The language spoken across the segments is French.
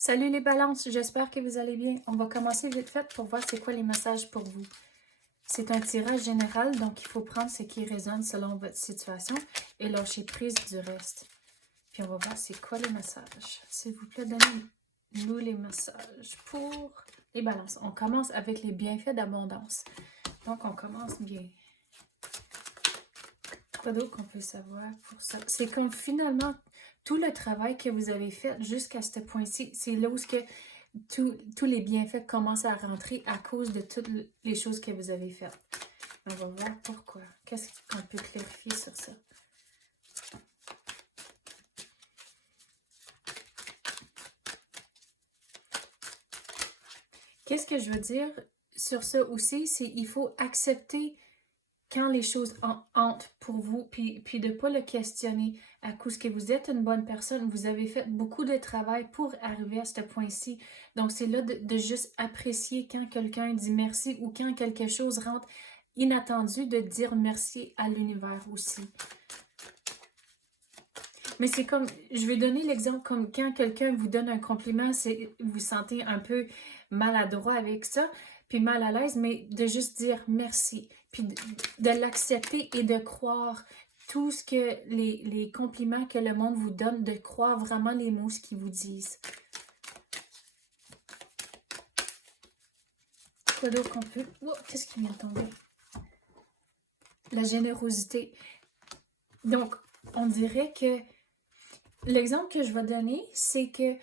Salut les balances, j'espère que vous allez bien. On va commencer vite fait pour voir c'est quoi les messages pour vous. C'est un tirage général, donc il faut prendre ce qui résonne selon votre situation et lâcher prise du reste. Puis on va voir c'est quoi les messages. S'il vous plaît, donnez-nous les messages pour les balances. On commence avec les bienfaits d'abondance. Donc on commence bien. Quoi d'autre qu'on peut savoir pour ça? C'est comme finalement tout le travail que vous avez fait jusqu'à ce point-ci, c'est là où tous les bienfaits commencent à rentrer à cause de toutes les choses que vous avez faites. On va voir pourquoi. Qu'est-ce qu'on peut clarifier sur ça? Qu'est-ce que je veux dire sur ça aussi? C'est qu'il faut accepter quand les choses entrent pour vous, puis de ne pas le questionner. À cause que vous êtes une bonne personne, vous avez fait beaucoup de travail pour arriver à ce point-ci. Donc, c'est là de juste apprécier quand quelqu'un dit merci ou quand quelque chose rentre inattendu, de dire merci à l'univers aussi. Mais c'est comme, je vais donner l'exemple comme quand quelqu'un vous donne un compliment, vous vous sentez un peu maladroit avec ça, puis mal à l'aise, mais de juste dire merci, puis de l'accepter et de croire tout ce que les compliments que le monde vous donne, de croire vraiment les mots ce qu'ils vous disent. Quoi d'autre qu'on peut... Oh, qu'est-ce qui vient de tomber? La générosité. Donc, on dirait que l'exemple que je vais donner, c'est que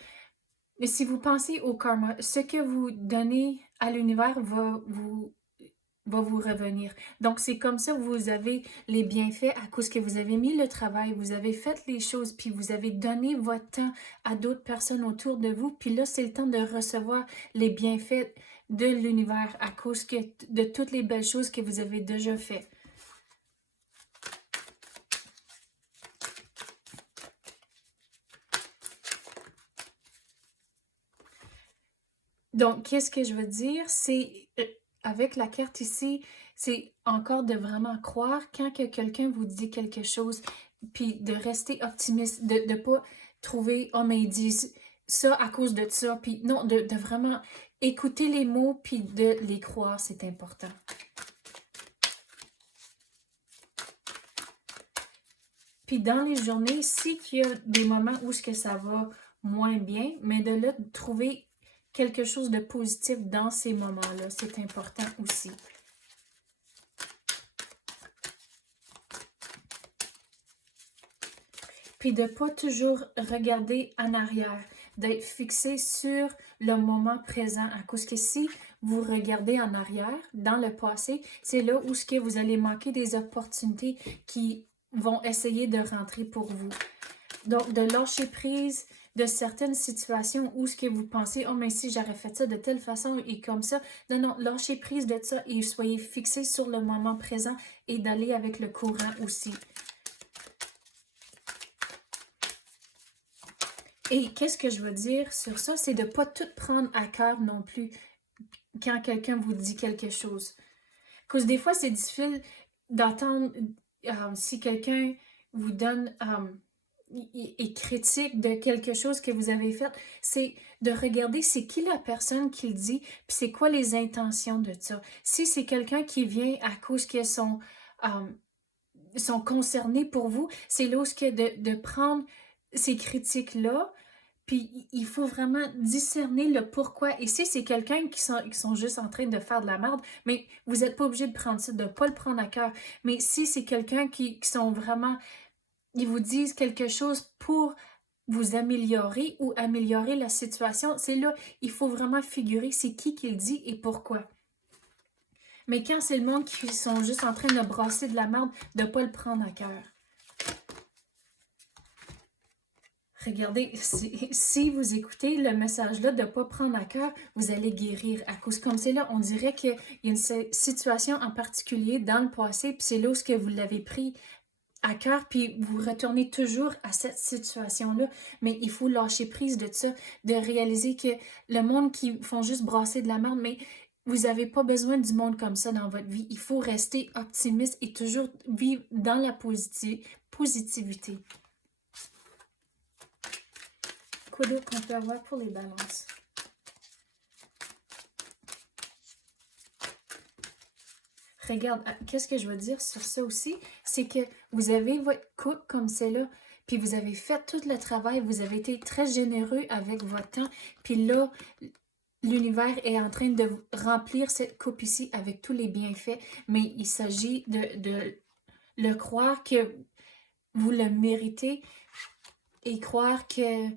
si vous pensez au karma, ce que vous donnez à l'univers va vous revenir. Donc, c'est comme ça que vous avez les bienfaits à cause que vous avez mis le travail, vous avez fait les choses, puis vous avez donné votre temps à d'autres personnes autour de vous. Puis là, c'est le temps de recevoir les bienfaits de l'univers à cause de toutes les belles choses que vous avez déjà faites. Donc, qu'est-ce que je veux dire? C'est, avec la carte ici, c'est encore de vraiment croire quand que quelqu'un vous dit quelque chose, puis de rester optimiste, de ne pas trouver, oh, mais ils disent ça à cause de ça, puis non, de vraiment écouter les mots, puis de les croire, c'est important. Puis dans les journées, si qu'il y a des moments où ce que ça va moins bien, mais de là, de trouver quelque chose de positif dans ces moments-là, c'est important aussi. Puis de ne pas toujours regarder en arrière, d'être fixé sur le moment présent. À cause que si vous regardez en arrière, dans le passé, c'est là où ce que vous allez manquer des opportunités qui vont essayer de rentrer pour vous. Donc, de lâcher prise de certaines situations où ce que vous pensez, oh, mais si j'aurais fait ça de telle façon et comme ça. Non, non, lâchez prise de ça et soyez fixés sur le moment présent et d'aller avec le courant aussi. Et qu'est-ce que je veux dire sur ça? C'est de ne pas tout prendre à cœur non plus quand quelqu'un vous dit quelque chose. Parce que des fois, c'est difficile d'entendre si quelqu'un vous donne et critique de quelque chose que vous avez fait. C'est de regarder c'est qui la personne qui le dit, puis c'est quoi les intentions de ça. Si c'est quelqu'un qui vient à cause qu'ils sont concernés pour vous, c'est là où de prendre ces critiques-là. Puis il faut vraiment discerner le pourquoi. Et si c'est quelqu'un qui sont juste en train de faire de la merde, mais vous n'êtes pas obligé de prendre ça, de ne pas le prendre à cœur. Mais si c'est quelqu'un qui sont vraiment, ils vous disent quelque chose pour vous améliorer ou améliorer la situation, c'est là, il faut vraiment figurer c'est qui le dit et pourquoi. Mais quand c'est le monde qui sont juste en train de brasser de la merde, de ne pas le prendre à cœur. Regardez, si vous écoutez le message-là de ne pas prendre à cœur, vous allez guérir. À cause comme c'est là, on dirait qu'il y a une situation en particulier dans le passé, puis c'est là où que vous l'avez pris à cœur, puis vous retournez toujours à cette situation-là. Mais il faut lâcher prise de ça, de réaliser que le monde qui font juste brasser de la merde, mais vous n'avez pas besoin du monde comme ça dans votre vie. Il faut rester optimiste et toujours vivre dans la positivité. Quoi d'autre qu'on peut avoir pour les balances? Regarde, qu'est-ce que je veux dire sur ça aussi? C'est que vous avez votre couple comme c'est là, puis vous avez fait tout le travail, vous avez été très généreux avec votre temps, puis là, l'univers est en train de remplir cette coupe ici avec tous les bienfaits, mais il s'agit de le croire que vous le méritez et croire que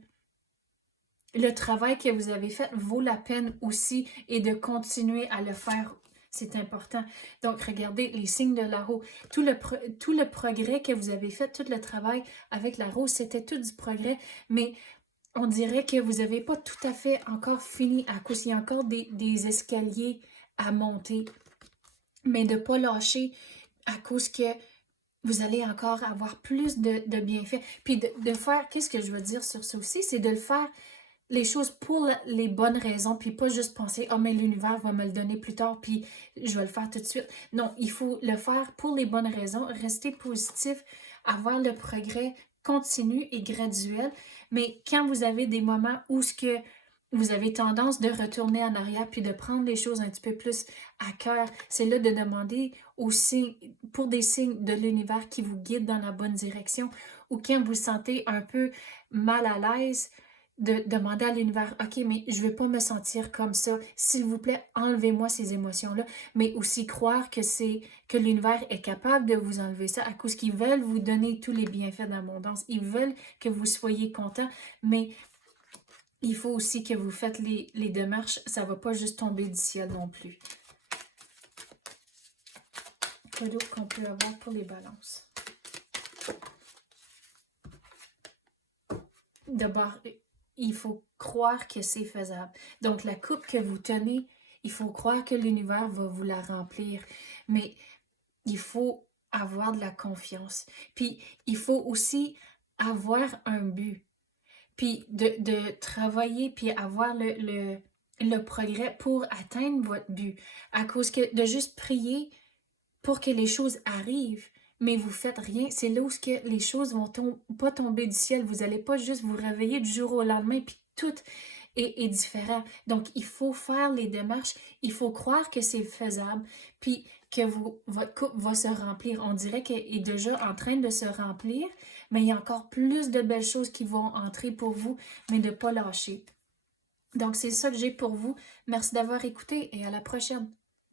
le travail que vous avez fait vaut la peine aussi et de continuer à le faire. C'est important. Donc, regardez les signes de la roue. Tout le progrès que vous avez fait, tout le travail avec la roue, c'était tout du progrès, mais on dirait que vous n'avez pas tout à fait encore fini à cause qu'il y a encore des escaliers à monter, mais de ne pas lâcher à cause que vous allez encore avoir plus de bienfaits. Puis de faire, qu'est-ce que je veux dire sur ça aussi, c'est de le faire les choses pour les bonnes raisons, puis pas juste penser, oh, mais l'univers va me le donner plus tard, puis je vais le faire tout de suite. Non, il faut le faire pour les bonnes raisons, rester positif, avoir le progrès continu et graduel. Mais quand vous avez des moments où ce que vous avez tendance de retourner en arrière puis de prendre les choses un petit peu plus à cœur, c'est là de demander aussi pour des signes de l'univers qui vous guident dans la bonne direction, ou quand vous vous sentez un peu mal à l'aise, de demander à l'univers, OK, mais je ne veux pas me sentir comme ça. S'il vous plaît, enlevez-moi ces émotions-là. Mais aussi croire que l'univers est capable de vous enlever ça à cause qu'ils veulent vous donner tous les bienfaits d'abondance. Ils veulent que vous soyez content, mais il faut aussi que vous faites les démarches. Ça ne va pas juste tomber du ciel non plus. Quoi d'autre qu'on peut avoir pour les balances? D'abord, il faut croire que c'est faisable. Donc, la coupe que vous tenez, il faut croire que l'univers va vous la remplir. Mais il faut avoir de la confiance. Puis, il faut aussi avoir un but. Puis, de travailler, puis avoir le progrès pour atteindre votre but. À cause que de juste prier pour que les choses arrivent, mais vous faites rien, c'est là où que les choses vont pas tomber du ciel. Vous n'allez pas juste vous réveiller du jour au lendemain, puis tout est différent. Donc, il faut faire les démarches, il faut croire que c'est faisable, puis que votre coupe va se remplir. On dirait qu'elle est déjà en train de se remplir, mais il y a encore plus de belles choses qui vont entrer pour vous, mais de ne pas lâcher. Donc, c'est ça que j'ai pour vous. Merci d'avoir écouté et à la prochaine.